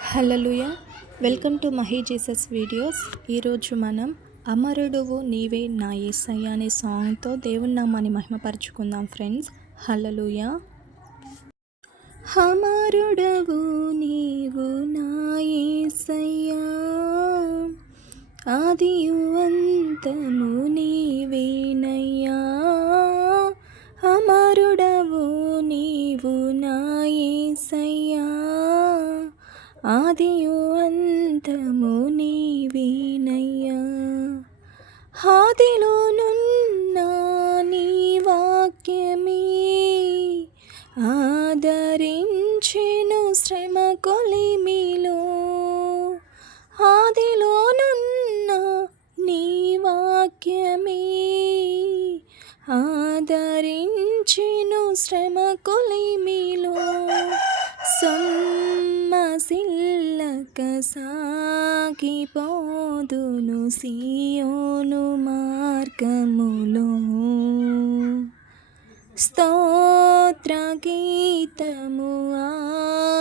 Hallelujah. Welcome to Mahi Jesus videos. ఈరోజు మనం అమరుడువు నీవే నా యేసయ్య అనే సాంగ్తో దేవుని నామాన్ని మహిమపరచుకుందాం ఫ్రెండ్స్. హల్లెలూయా. అమరుడవు నీవు నా యేసయ్యా, ఆదియు అంతము నీవేనయ్యా. అమరుడవు నీవు నా యేసయ్యా, ఆదియు అంతము నీవేనయ్యా. ఆదిలోనున్న నీ వాక్యమే ఆదరించెను శ్రమ కొలిమిలో. ఆదిలోనున్న నీ వాక్యమే ఆదరించెను శ్రమ కొలిమిలో. సొమ్మసిల్లక సాగిపోదును సియోను మార్గములో. స్తోత్ర గీతము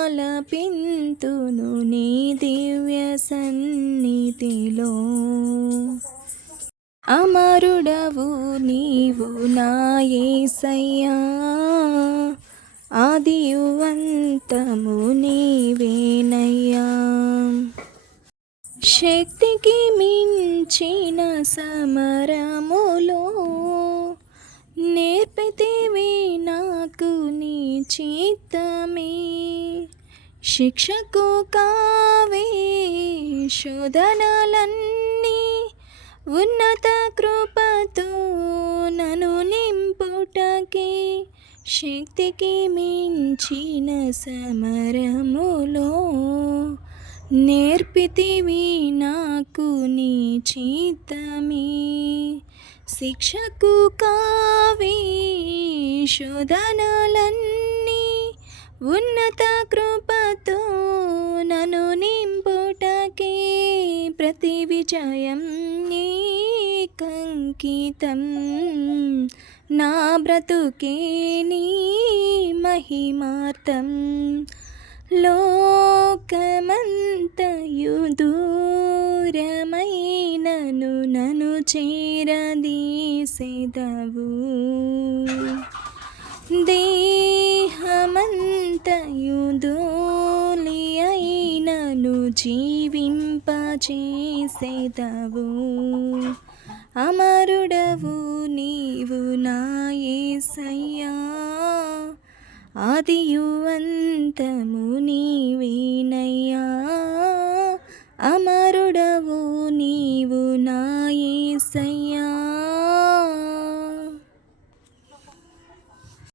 ఆలపింతును నీ దివ్య సన్నిధిలో. అమరుడవు నీవు నా యేసయ్యా, ఆదియు అంతము నీవేనయ్యా. శక్తికి మించిన సమరములో నేర్పితివి నాకు నీ చిత్తమే. శిక్షకు కావే శోధనలన్నీ, ఉన్నత కృపతో నన్ను నింపుటకే. శక్తికి మించిన సమరములో నేర్పితివి నాకు నీ చిత్తమే. శిక్షకు కావే శోధనలన్నీ, ఉన్నత కృపతో నన్ను నింపుటకే. ప్రతి విజయం నీకంకితం, నా బ్రతుకే నీ మహిమార్థం. లోకమంతయు దూరమైనను నన్ను చేరదీసెదవు. దేహమంతయు ధూళి అయినను జీవింపచేసెదవు. అమరుడవు నీవు నా యేసయ్యా, ఆదియు అంతము నీవేనయ్యా. అమరుడవు నీవు నా